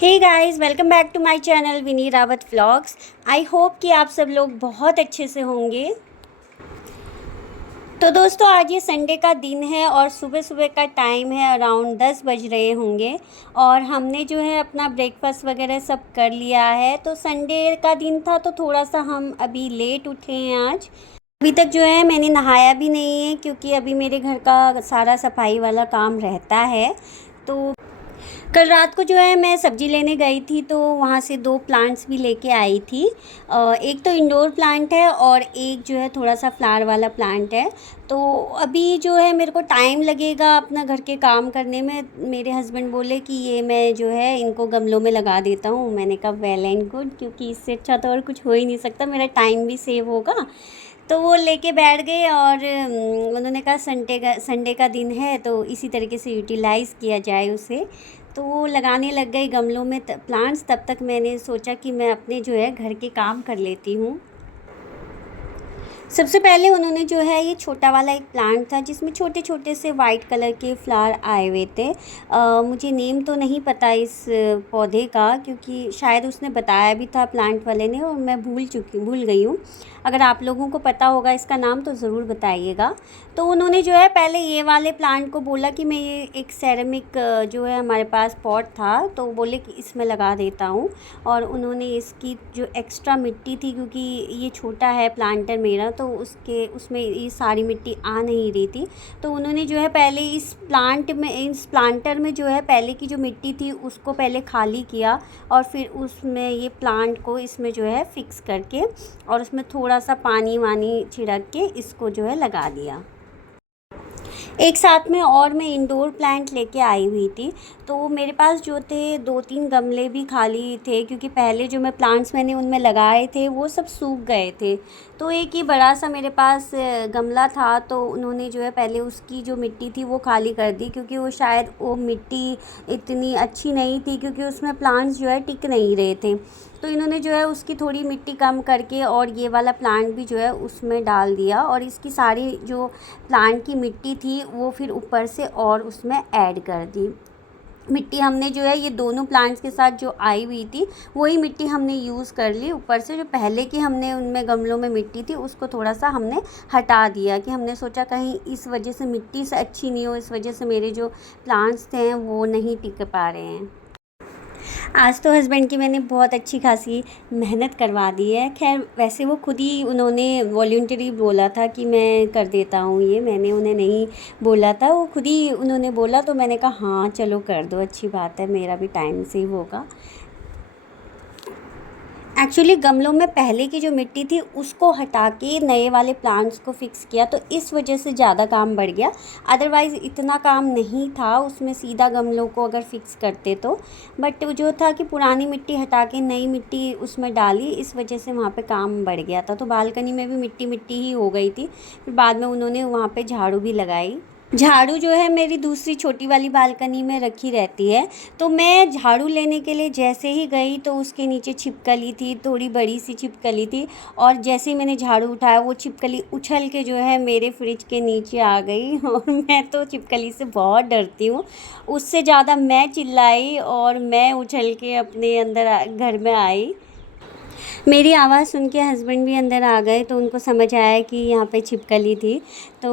Hey guys, welcome back to my channel Vini Rawat vlogs. I hope कि आप सब लोग बहुत अच्छे से होंगे। तो दोस्तों, आज ये संडे का दिन है और सुबह सुबह का टाइम है, अराउंड 10 बज रहे होंगे। और हमने जो है अपना ब्रेकफास्ट वगैरह सब कर लिया है। तो संडे का दिन था तो थोड़ा सा हम अभी लेट उठे हैं आज। अभी तक जो है मैंने नहाया भी नहीं है, क्योंकि अभी मेरे घर का सारा सफाई वाला काम रहता है। तो कल रात को जो है मैं सब्ज़ी लेने गई थी, तो वहाँ से 2 प्लांट्स भी लेके आई थी। एक तो इंडोर प्लांट है और एक जो है थोड़ा-सा फ्लावर वाला प्लांट है। तो अभी जो है मेरे को टाइम लगेगा अपना घर के काम करने में। मेरे हस्बैंड बोले कि ये मैं जो है इनको गमलों में लगा देता हूँ। मैंने कहा वेल एंड गुड, क्योंकि इससे अच्छा तो और कुछ हो ही नहीं सकता, मेरा टाइम भी सेव होगा। तो वो लेके बैठ गए और उन्होंने कहा संडे का दिन है तो इसी तरीके से यूटिलाइज़ किया जाए उसे। तो वो लगाने लग गए गमलों में प्लांट्स। तब तक मैंने सोचा कि मैं अपने जो है घर के काम कर लेती हूँ। सबसे पहले उन्होंने जो है ये छोटा वाला एक प्लांट था जिसमें छोटे छोटे से वाइट कलर के फ्लावर आए हुए थे। मुझे नेम तो नहीं पता इस पौधे का, क्योंकि शायद उसने बताया भी था प्लांट वाले ने और मैं भूल गई हूँ। अगर आप लोगों को पता होगा इसका नाम तो ज़रूर बताइएगा। तो उन्होंने जो है पहले ये वाले प्लांट को बोला कि मैं ये एक सेरेमिक जो है हमारे पास पॉट था, तो बोले कि इसमें लगा देता हूँ। और उन्होंने इसकी जो एक्स्ट्रा मिट्टी थी, क्योंकि ये छोटा है प्लांटर मेरा, तो उसमें ये सारी मिट्टी आ नहीं रही थी। तो उन्होंने जो है पहले इस प्लांटर में जो है पहले की जो मिट्टी थी उसको पहले खाली किया। और फिर उसमें ये प्लांट को इसमें जो है फिक्स करके और उसमें थोड़ा सा पानी वानी छिड़क के इसको जो है लगा दिया। एक साथ में और मैं इंडोर प्लांट लेके आई हुई थी। तो मेरे पास जो थे 2-3 गमले भी खाली थे, क्योंकि पहले जो मैं प्लांट्स मैंने उनमें लगाए थे वो सब सूख गए थे। तो एक ये बड़ा सा मेरे पास गमला था, तो उन्होंने जो है पहले उसकी जो मिट्टी थी वो खाली कर दी, क्योंकि वो शायद वो मिट्टी इतनी अच्छी नहीं थी, क्योंकि उसमें प्लांट्स जो है टिक नहीं रहे थे। तो इन्होंने जो है उसकी थोड़ी मिट्टी कम करके और ये वाला प्लांट भी जो है उसमें डाल दिया, और इसकी सारी जो प्लांट की मिट्टी थी वो फिर ऊपर से और उसमें ऐड कर दी। मिट्टी हमने जो है ये दोनों प्लांट्स के साथ जो आई हुई थी वही मिट्टी हमने यूज़ कर ली। ऊपर से जो पहले की हमने उनमें गमलों में मिट्टी थी उसको थोड़ा सा हमने हटा दिया, कि हमने सोचा कहीं इस वजह से मिट्टी से अच्छी नहीं हो, इस वजह से मेरे जो प्लांट्स थे वो नहीं टिक पा रहे हैं। आज तो हस्बैंड की मैंने बहुत अच्छी खासी मेहनत करवा दी है। ख़ैर वैसे वो खुद ही उन्होंने वॉलंटरी बोला था कि मैं कर देता हूँ ये, मैंने उन्हें नहीं बोला था, वो खुद ही उन्होंने बोला। तो मैंने कहा हाँ चलो कर दो, अच्छी बात है, मेरा भी टाइम सेव होगा। एक्चुअली गमलों में पहले की जो मिट्टी थी उसको हटा के नए वाले प्लांट्स को फिक्स किया, तो इस वजह से ज़्यादा काम बढ़ गया। अदरवाइज़ इतना काम नहीं था उसमें, सीधा गमलों को अगर फिक्स करते तो। बट जो था कि पुरानी मिट्टी हटा के नई मिट्टी उसमें डाली, इस वजह से वहाँ पे काम बढ़ गया था। तो बालकनी में भी मिट्टी मिट्टी ही हो गई थी। फिर बाद में उन्होंने वहाँ पे झाड़ू भी लगाई। झाड़ू जो है मेरी दूसरी छोटी वाली बालकनी में रखी रहती है। तो मैं झाड़ू लेने के लिए जैसे ही गई तो उसके नीचे छिपकली थी, थोड़ी बड़ी सी छिपकली थी। और जैसे ही मैंने झाड़ू उठाया वो छिपकली उछल के जो है मेरे फ्रिज के नीचे आ गई और मैं तो छिपकली से बहुत डरती हूँ। उससे ज़्यादा मैं चिल्लाई और मैं उछल के अपने घर में आई। मेरी आवाज़ सुन के हस्बैंड भी अंदर आ गए, तो उनको समझ आया कि यहाँ पे छिपकली थी। तो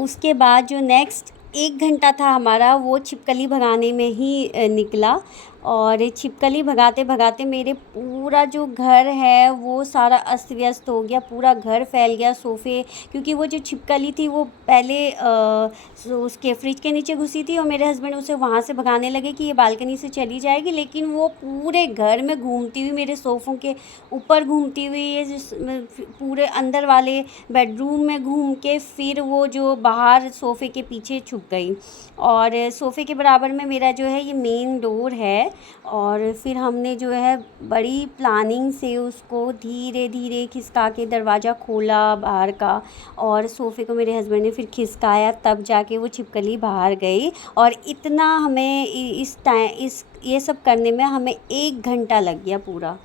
उसके बाद जो नेक्स्ट 1 घंटा था हमारा वो छिपकली भगाने में ही निकला। और छिपकली भगाते भगाते मेरे पूरा जो घर है वो सारा अस्त व्यस्त हो गया, पूरा घर फैल गया सोफ़े। क्योंकि वो जो छिपकली थी वो पहले उसके फ्रिज के नीचे घुसी थी और मेरे हस्बैंड उसे वहाँ से भगाने लगे कि ये बालकनी से चली जाएगी, लेकिन वो पूरे घर में घूमती हुई, मेरे सोफ़ों के ऊपर घूमती हुई, ये पूरे अंदर वाले बेडरूम में घूम के फिर वो जो बाहर सोफ़े के पीछे छुप गई। और सोफ़े के बराबर में मेरा जो है ये मेन डोर है। और फिर हमने जो है बड़ी प्लानिंग से उसको धीरे धीरे खिसका के दरवाज़ा खोला बाहर का, और सोफ़े को मेरे हस्बैंड ने फिर खिसकाया, तब जाके वो छिपकली बाहर गई। और इतना हमें इस ये सब करने में हमें 1 घंटा लग गया पूरा।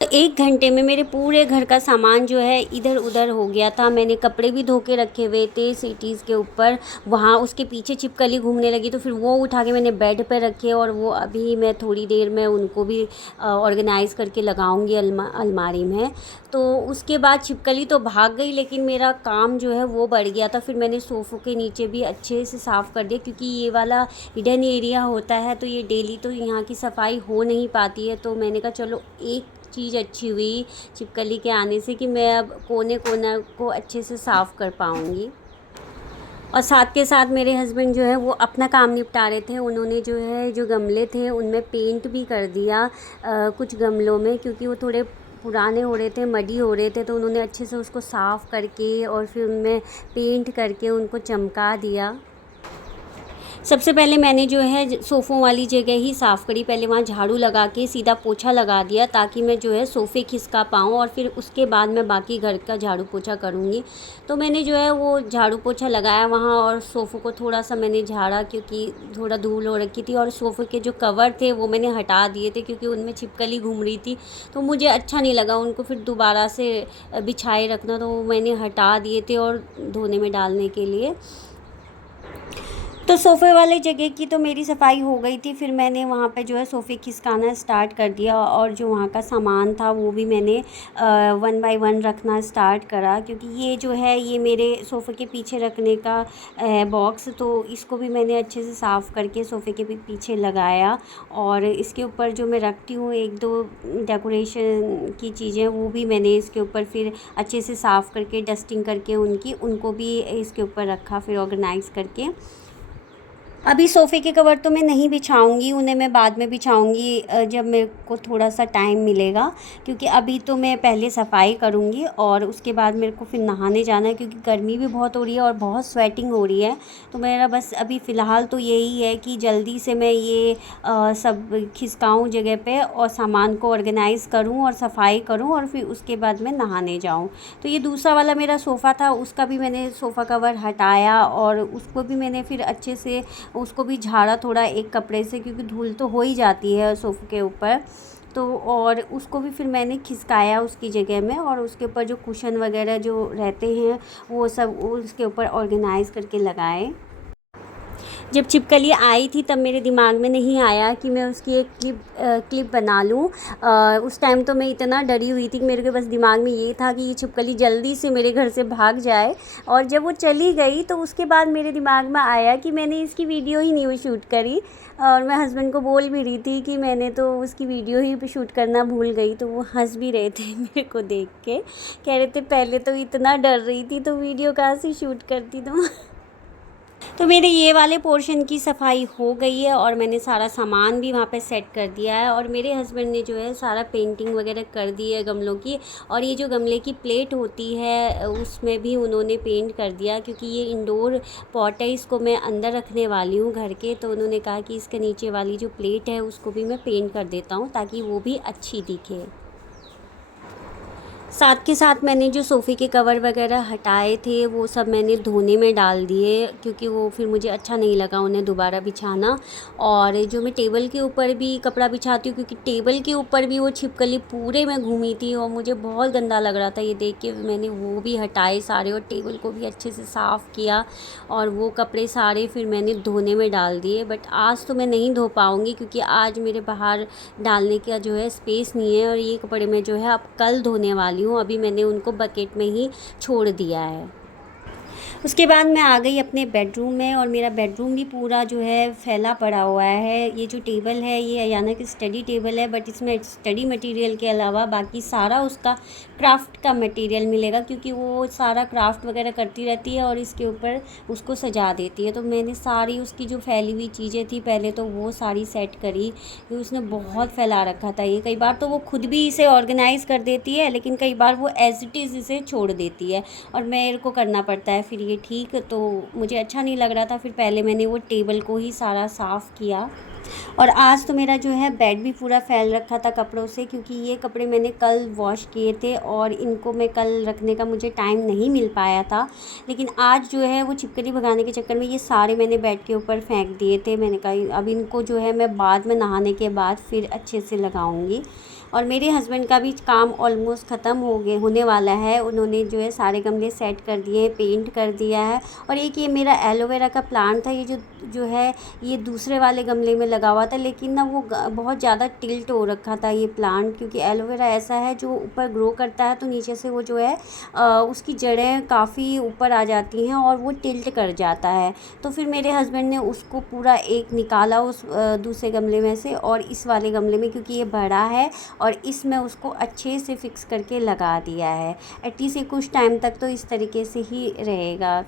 1 घंटे में मेरे पूरे घर का सामान जो है इधर-उधर हो गया था। मैंने कपड़े भी धो के रखे हुए थे सीटीज़ के ऊपर, वहाँ उसके पीछे छिपकली घूमने लगी तो फिर वो उठा के मैंने बेड पे रखे और वो अभी मैं थोड़ी देर में उनको भी ऑर्गेनाइज़ करके लगाऊँगी अलमारी में। तो उसके बाद छिपकली तो भाग गई, लेकिन मेरा काम जो है वो बढ़ गया था। फिर मैंने सोफ़ों के नीचे भी अच्छे से साफ़ कर दिया, क्योंकि ये वाला हिडन एरिया होता है तो ये डेली तो यहाँ की सफाई हो नहीं पाती है। तो मैंने कहा चलो एक चीज़ अच्छी हुई छिपकली के आने से कि मैं अब कोने-कोना को अच्छे से साफ़ कर पाऊँगी। और साथ के साथ मेरे हस्बैंड जो है वो अपना काम निपटा रहे थे। उन्होंने जो है जो गमले थे उनमें पेंट भी कर दिया कुछ गमलों में, क्योंकि वो थोड़े पुराने हो रहे थे, मडी हो रहे थे, तो उन्होंने अच्छे से उसको साफ़ करके और फिर उनमें पेंट करके उनको चमका दिया। सबसे पहले मैंने जो है सोफ़ों वाली जगह ही साफ़ करी, पहले वहाँ झाड़ू लगा के सीधा पोछा लगा दिया ताकि मैं जो है सोफ़े खिसका पाऊँ, और फिर उसके बाद मैं बाकी घर का झाड़ू पोछा करूँगी। तो मैंने जो है वो झाड़ू पोछा लगाया वहाँ, और सोफ़ों को थोड़ा सा मैंने झाड़ा क्योंकि थोड़ा धूल हो रखी थी, और सोफ़े के जो कवर थे वो मैंने हटा दिए थे क्योंकि उनमें छिपकली घूम रही थी। तो मुझे अच्छा नहीं लगा उनको फिर दोबारा से बिछाए रखना, तो वो मैंने हटा दिए थे और धोने में डालने के लिए। तो सोफ़े वाले जगह की तो मेरी सफाई हो गई थी। फिर मैंने वहाँ पे जो है सोफ़े खिसकाना स्टार्ट कर दिया, और जो वहाँ का सामान था वो भी मैंने 1 बाय 1 रखना स्टार्ट करा, क्योंकि ये जो है ये मेरे सोफ़े के पीछे रखने का बॉक्स, तो इसको भी मैंने अच्छे से साफ़ करके सोफ़े के भी पीछे लगाया। और इसके ऊपर जो मैं रखती हूँ 1-2 डेकोरेशन की चीज़ें, वो भी मैंने इसके ऊपर फिर अच्छे से साफ़ करके डस्टिंग करके उनको भी इसके ऊपर रखा फिर ऑर्गेनाइज़ करके। अभी सोफ़े के कवर तो मैं नहीं बिछाऊँगी, उन्हें मैं बाद में बिछाऊँगी जब मेरे को थोड़ा-सा टाइम मिलेगा, क्योंकि अभी तो मैं पहले सफाई करूँगी और उसके बाद मेरे को फिर नहाने जाना है, क्योंकि गर्मी भी बहुत हो रही है और बहुत स्वेटिंग हो रही है। तो मेरा बस अभी फ़िलहाल तो यही है कि जल्दी से मैं ये सब खिसकाऊँ जगह पे और सामान को ऑर्गेनाइज़ करूँ और सफाई करूँ, और फिर उसके बाद मैं नहाने जाऊँ। तो ये दूसरा वाला मेरा सोफ़ा था, उसका भी मैंने सोफ़ा कवर हटाया और उसको भी मैंने फिर अच्छे से उसको भी झाड़ा थोड़ा एक कपड़े से, क्योंकि धूल तो हो ही जाती है सोफ़े के ऊपर। तो और उसको भी फिर मैंने खिसकाया उसकी जगह में, और उसके ऊपर जो कुशन वगैरह जो रहते हैं वो सब उसके ऊपर ऑर्गेनाइज़ करके लगाए। जब छिपकली आई थी तब मेरे दिमाग में नहीं आया कि मैं उसकी एक क्लिप बना लूँ। उस टाइम तो मैं इतना डरी हुई थी कि मेरे के बस दिमाग में ये था कि ये छिपकली जल्दी से मेरे घर से भाग जाए। और जब वो चली गई तो उसके बाद मेरे दिमाग में आया कि मैंने इसकी वीडियो ही नहीं शूट करी, और मैं हस्बैंड को बोल भी रही थी कि मैंने तो उसकी वीडियो ही शूट करना भूल गई। तो वो हंस भी रहे थे मेरे को देख के, कह रहे थे पहले तो इतना डर रही थी तो वीडियो कहाँ से शूट करती तुम। तो मेरे ये वाले पोर्शन की सफाई हो गई है और मैंने सारा सामान भी वहाँ पे सेट कर दिया है, और मेरे हस्बैंड ने जो है सारा पेंटिंग वगैरह कर दी है गमलों की। और ये जो गमले की प्लेट होती है उसमें भी उन्होंने पेंट कर दिया, क्योंकि ये इंडोर पॉट है, इसको मैं अंदर रखने वाली हूँ घर के। तो उन्होंने कहा कि इसके नीचे वाली जो प्लेट है उसको भी मैं पेंट कर देता हूँ ताकि वो भी अच्छी दिखे। साथ के साथ मैंने जो सोफ़े के कवर वगैरह हटाए थे वो सब मैंने धोने में डाल दिए, क्योंकि वो फिर मुझे अच्छा नहीं लगा उन्हें दोबारा बिछाना। और जो मैं टेबल के ऊपर भी कपड़ा बिछाती हूँ, क्योंकि टेबल के ऊपर भी वो छिपकली पूरे में घूमी थी और मुझे बहुत गंदा लग रहा था ये देख के। मैंने वो भी हटाए सारे और टेबल को भी अच्छे से साफ़ किया, और वो कपड़े सारे फिर मैंने धोने में डाल दिए। बट आज तो मैं नहीं धो पाऊँगी, क्योंकि आज मेरे बाहर डालने का जो है स्पेस नहीं है, और ये कपड़े मैं जो है अब कल धोने वाली हूँ। अभी मैंने उनको बकेट में ही छोड़ दिया है। उसके बाद मैं आ गई अपने बेडरूम में, और मेरा बेडरूम भी पूरा जो है फैला पड़ा हुआ है। ये जो टेबल है ये अयाना की स्टडी टेबल है, बट इसमें स्टडी मटेरियल के अलावा बाकी सारा उसका क्राफ्ट का मटेरियल मिलेगा, क्योंकि वो सारा क्राफ्ट वगैरह करती रहती है और इसके ऊपर उसको सजा देती है। तो मैंने सारी उसकी जो फैली हुई चीज़ें थी पहले तो वो सारी सेट करी, क्योंकि उसने बहुत फैला रखा था ये। कई बार तो वो खुद भी इसे ऑर्गेनाइज़ कर देती है, लेकिन कई बार वो एज़ इट इज़ इसे छोड़ देती है और मेरे को करना पड़ता है फिर ये ठीक। तो मुझे अच्छा नहीं लग रहा था, फिर पहले मैंने वो टेबल को ही सारा साफ़ किया। और आज तो मेरा जो है बेड भी पूरा फैल रखा था कपड़ों से, क्योंकि ये कपड़े मैंने कल वॉश किए थे और इनको मैं कल रखने का मुझे टाइम नहीं मिल पाया था। लेकिन आज जो है वो छिपकली भगाने के चक्कर में ये सारे मैंने बेड के ऊपर फेंक दिए थे। मैंने कहा अब इनको जो है मैं बाद में नहाने के बाद फिर अच्छे से लगाऊंगी। और मेरे हस्बैंड का भी काम ऑलमोस्ट ख़त्म होने वाला है। उन्होंने जो है सारे गमले सेट कर दिए, पेंट कर दिया है। और एक ये मेरा एलोवेरा का प्लांट था, ये जो है ये दूसरे वाले गमले में लगा हुआ था, लेकिन ना वो बहुत ज़्यादा टिल्ट हो रखा था ये प्लांट, क्योंकि एलोवेरा ऐसा है जो ऊपर ग्रो करता है तो नीचे से वो जो है उसकी जड़ें काफ़ी ऊपर आ जाती हैं और वो टिल्ट कर जाता है। तो फिर मेरे हस्बैंड ने उसको पूरा एक निकाला उस दूसरे गमले में से और इस वाले गमले में, क्योंकि ये बड़ा है और इसमें उसको अच्छे से फिक्स करके लगा दिया है। एटलीस्ट ये कुछ टाइम तक तो इस तरीके से ही रहेगा।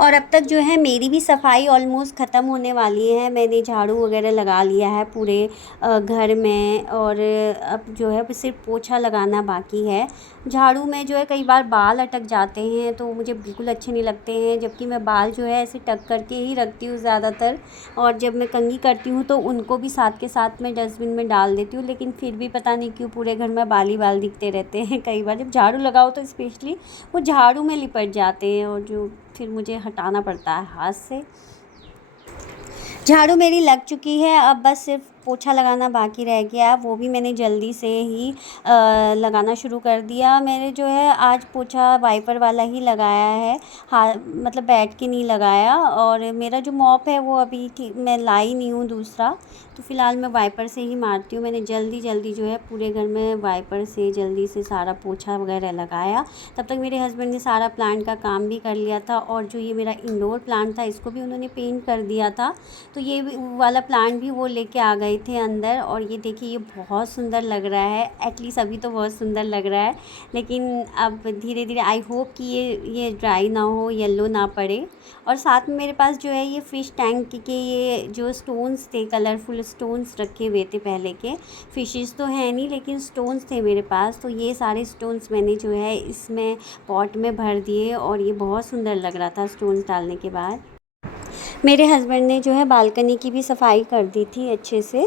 और अब तक जो है मेरी भी सफाई ऑलमोस्ट ख़त्म होने वाली है। मैंने झाड़ू वगैरह लगा लिया है पूरे घर में, और अब जो है सिर्फ पोछा लगाना बाकी है। झाड़ू में जो है कई बार बाल अटक जाते हैं तो मुझे बिल्कुल अच्छे नहीं लगते हैं, जबकि मैं बाल जो है ऐसे टक करके ही रखती हूँ ज़्यादातर। और जब मैं कंघी करती हूँ तो उनको भी साथ के साथ मैं डस्टबिन में डाल देती हूँ, लेकिन फिर भी पता नहीं क्यों पूरे घर में बाल ही बाल दिखते रहते हैं। कई बार जब झाड़ू लगाओ तो स्पेशली वो झाड़ू में लिपट जाते हैं और जो फिर मुझे हटाना पड़ता है हाथ से। झाड़ू मेरी लग चुकी है, अब बस सिर्फ पोछा लगाना बाकी रह गया है। वो भी मैंने जल्दी से ही लगाना शुरू कर दिया। मैंने जो है आज पोछा वाइपर वाला ही लगाया है, हाँ मतलब बैठ के नहीं लगाया। और मेरा जो मॉप है वो अभी ठीक मैं लाई नहीं हूँ दूसरा, तो फ़िलहाल मैं वाइपर से ही मारती हूँ। मैंने जल्दी जल्दी जो है पूरे घर में वाइपर से जल्दी से सारा पोछा वगैरह लगाया। तब तक मेरे हस्बैंड ने सारा प्लांट का काम भी कर लिया था, और जो ये मेरा इंडोर प्लांट था इसको भी उन्होंने पेंट कर दिया था। तो ये वाला प्लांट भी वो लेके आ गए थे अंदर। और ये देखिए ये बहुत सुंदर लग रहा है, एटलीस्ट अभी तो बहुत सुंदर लग रहा है, लेकिन अब धीरे धीरे आई होप कि ये ड्राई ना हो, येलो ना पड़े। और साथ में मेरे पास जो है ये फ़िश टैंक के ये जो स्टोन्स थे, कलरफुल स्टोन्स रखे हुए थे पहले के। फ़िशेस तो हैं नहीं लेकिन स्टोन्स थे मेरे पास, तो ये सारे स्टोन्स मैंने जो है इसमें पॉट में भर दिए और ये बहुत सुंदर लग रहा था स्टोन्स डालने के बाद। मेरे हस्बैंड ने जो है बालकनी की भी सफाई कर दी थी अच्छे से।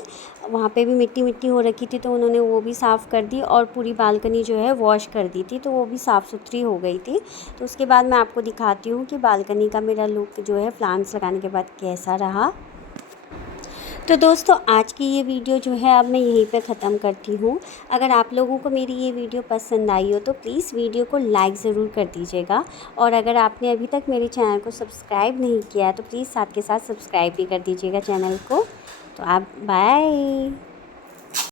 वहाँ पे भी मिट्टी मिट्टी हो रखी थी तो उन्होंने वो भी साफ़ कर दी, और पूरी बालकनी जो है वॉश कर दी थी, तो वो भी साफ़ सुथरी हो गई थी। तो उसके बाद मैं आपको दिखाती हूँ कि बालकनी का मेरा लुक जो है प्लांट्स लगाने के बाद कैसा रहा। तो दोस्तों आज की ये वीडियो जो है अब मैं यहीं पे ख़त्म करती हूँ। अगर आप लोगों को मेरी ये वीडियो पसंद आई हो तो प्लीज़ वीडियो को लाइक ज़रूर कर दीजिएगा। और अगर आपने अभी तक मेरे चैनल को सब्सक्राइब नहीं किया है तो प्लीज़ साथ के साथ सब्सक्राइब भी कर दीजिएगा चैनल को। तो आप बाय।